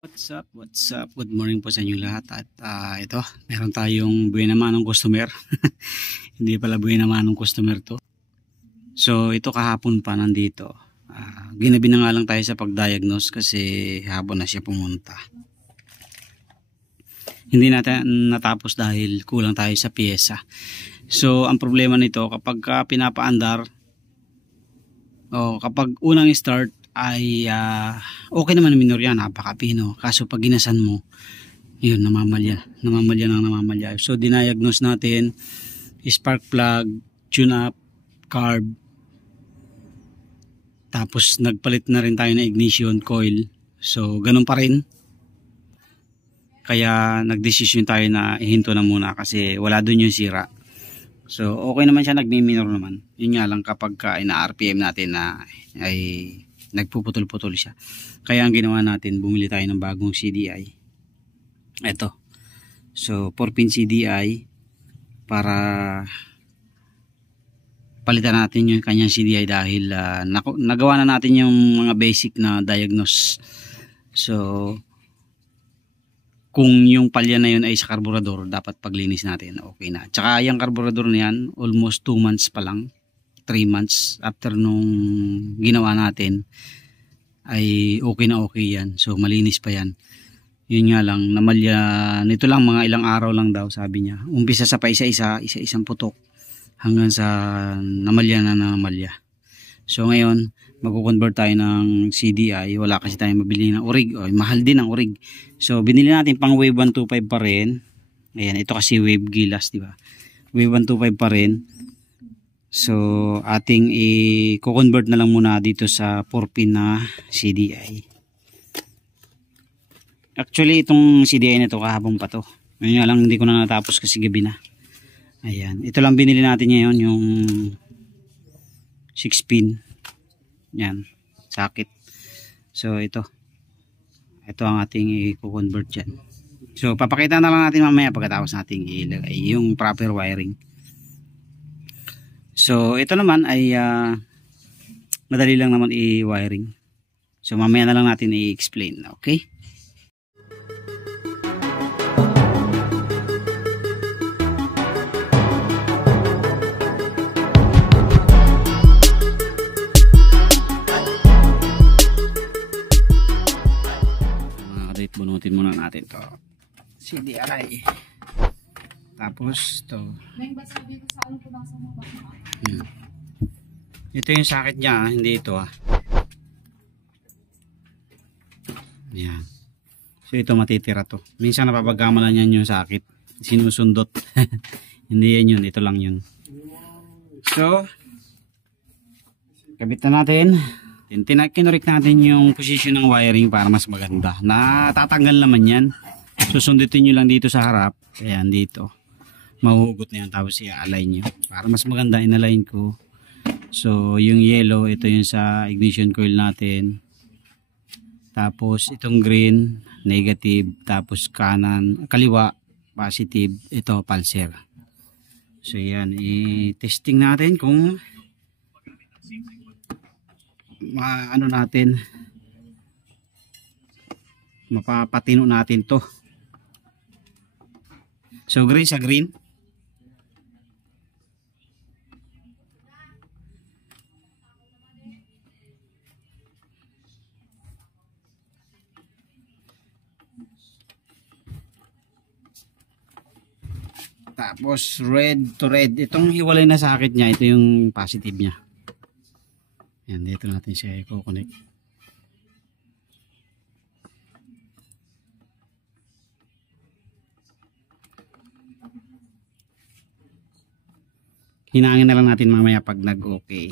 What's up? What's up? Good morning po sa inyo lahat. At ito, meron tayong buhay naman ng customer. Hindi pala buhay naman ng customer to. So ito kahapon pa nandito. Ginabi na nga lang tayo sa pag-diagnose kasi hapon na siya pumunta. Hindi natin natapos dahil kulang tayo sa piyesa. So ang problema nito kapag pinapaandar o kapag unang start ay okay naman ang minor yan, napakapino. Kaso pag ginasan mo, yun, namamalya so diniagnose natin spark plug, tune up, carb, tapos nagpalit na rin tayo ng ignition coil. So ganun pa rin, kaya nagdesisyon tayo na ihinto na muna kasi wala dun yung sira. So okay naman siya, nagmi-minor naman. Yun nga lang kapag ina-RPM natin na ay nagpuputol-putol siya. Kaya ang ginawa natin, bumili tayo ng bagong CDI. Ito. So 4-pin CDI para palitan natin yung kanyang CDI dahil nagawa na natin yung mga basic na diagnose. So kung yung palya na yun ay sa karburador, dapat paglinis natin, okay na. Tsaka yung karburador na yan, almost 2 months pa lang, 3 months after nung ginawa natin, ay okay na okay yan. So malinis pa yan. Yun nga lang, namalya nito lang, mga ilang araw lang daw sabi niya. Umpisa sa isa-isang putok hanggang sa namalya. So ngayon, magko-convert tayo ng CDI. Wala kasi tayong mabili ng orig. Mahal din ang orig. So binili natin pang Wave 125 pa rin. Ayan, ito kasi Wave Gilas, di ba? Wave 125 pa rin. So ating i-convert na lang muna dito sa 4-pin na CDI. Actually itong CDI na to kahapon pa to. Ngayon lang hindi ko na natapos kasi gabi na. Ayan, ito lang binili natin ngayon, yung 6-pin. Yan, sakit. So ito ang ating i-convert dyan. So papakita na lang natin mamaya pagkatapos nating ilagay yung proper wiring. So ito naman ay madali lang naman i-wiring. So mamaya na lang natin i-explain, okay? Bunutin muna natin to CDI, tapos to ito yung sakit niya, hindi ito Ayan. So ito matitira to, minsan napapagkamalan yan yung sakit, sinusundot. Hindi yan yun, ito lang yun. So kabit na natin, kinurik natin yung position ng wiring para mas maganda. Natatanggal naman yan. Susundutin nyo lang dito sa harap. Ayan dito. Mahuhugot na yan. Tapos i-align nyo. Para mas maganda, in-align ko. So yung yellow, ito yung sa ignition coil natin. Tapos itong green, negative. Tapos kaliwa, positive. Ito, pulser. So yan, i-testing natin kung mapapatino natin to. So green sa green, tapos red to red. Itong hiwalay na sakit niya, ito yung positive niya. Yan, dito natin siya i-connect. Hinangin na lang natin mamaya pag nag-okay.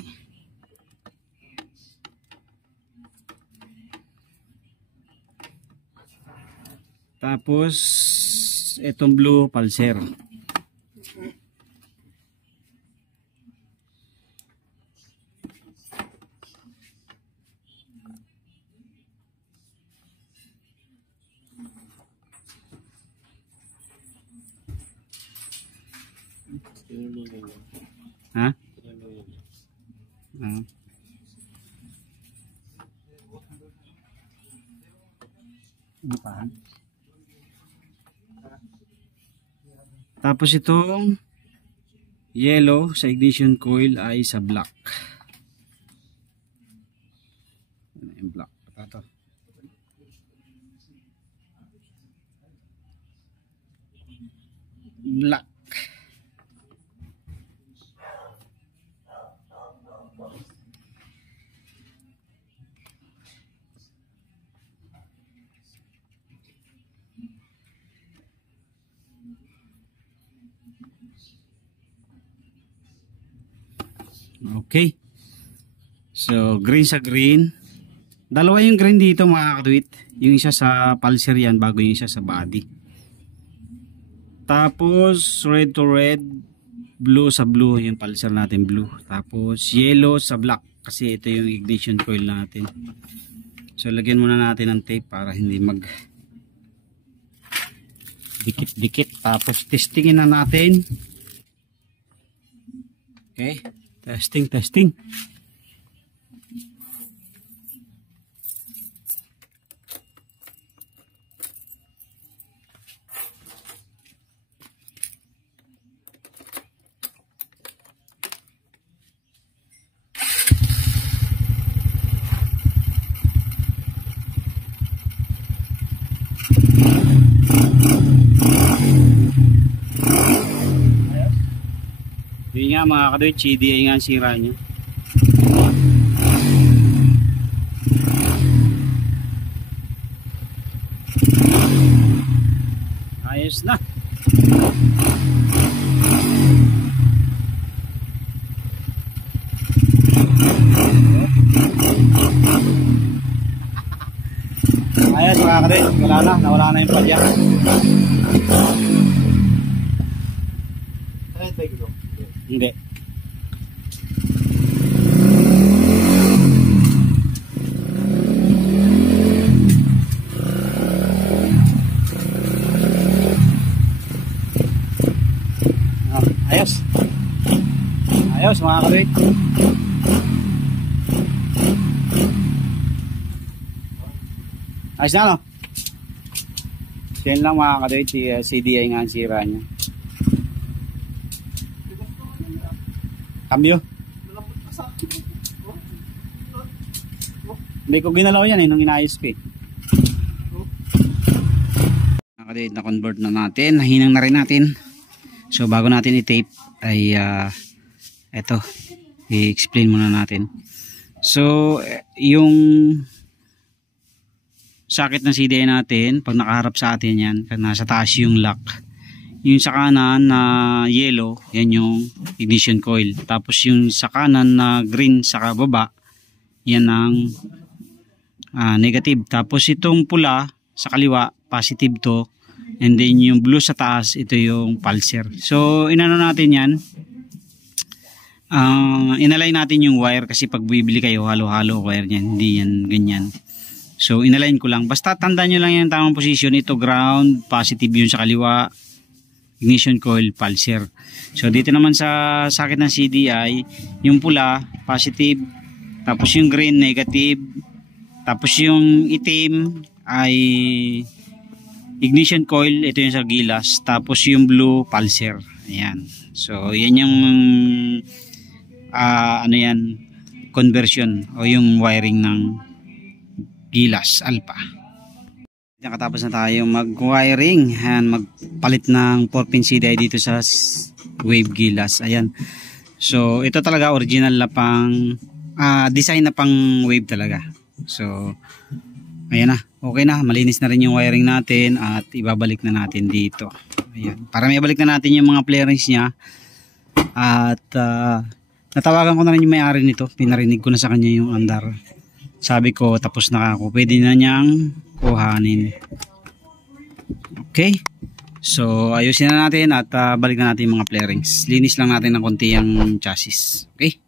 Tapos itong blue, pulser. Ha? Tapos itong yellow sa ignition coil ay sa black. Yung black. Ito. Black. Okay. So, green sa green. Dalawa yung green dito mga kadwit. Yung isa sa pulser yan bago yung isa sa body. Tapos, red to red. Blue sa blue. Yung pulser natin blue. Tapos, yellow sa black. Kasi ito yung ignition coil natin. So, lagyan muna natin ng tape para hindi mag dikit-dikit. Tapos, testingin na natin. Okay. Testing. Yun nga mga kadoy, CDI nga ang sira niya. Ayos na. Ayos mga kadoy, nawala na yung palya. Hindi. Ayos. Ayos mga kabit. Ayos na no? Yan lang mga kabit. CDI nga ang sira niya. Cambio. Hindi ko ginalaw yan nung inayos ko eh. Nakadate na convert na natin. Nahinang na rin natin. So bago natin i-tape ay eto. I-explain muna natin. So yung socket ng CDI natin, pag nakaharap sa atin yan, nasa taas yung lock. Yung sa kanan na yellow, yan yung ignition coil. Tapos yung sa kanan na green sa kababa, yan ang negative. Tapos itong pula sa kaliwa, positive to. And then yung blue sa taas, ito yung pulser. So inano natin yan. Inalign natin yung wire kasi pag bibili kayo, halo-halo wire yan. Hindi yan ganyan. So inalign ko lang. Basta tandaan nyo lang yung tamang position. Ito ground, positive yun sa kaliwa. Ignition coil, pulser. So dito naman sa socket ng CDI, yung pula, positive. Tapos yung green, negative. Tapos yung itim ay ignition coil, ito yung sa gilas. Tapos yung blue, pulser. Ayan. So yan yung ano yan, conversion o yung wiring ng gilas alpha. Nakatapos na tayo mag-wiring, magpalit ng 4-pin CDI dito sa wave gilas. Ayan. So ito talaga original na pang design na pang wave talaga. So ayan na, okay na, malinis na rin yung wiring natin at ibabalik na natin dito. Ayan. Para may balik na natin yung mga clearance niya. At natawagan ko na rin yung may-ari nito, pinarinig ko na sa kanya yung andar. Sabi ko tapos na ako, pwede na niyang kuhanin. Okay, so ayusin na natin at balik na natin yung mga clearings. Linis lang natin ng konti ang chassis. Okay.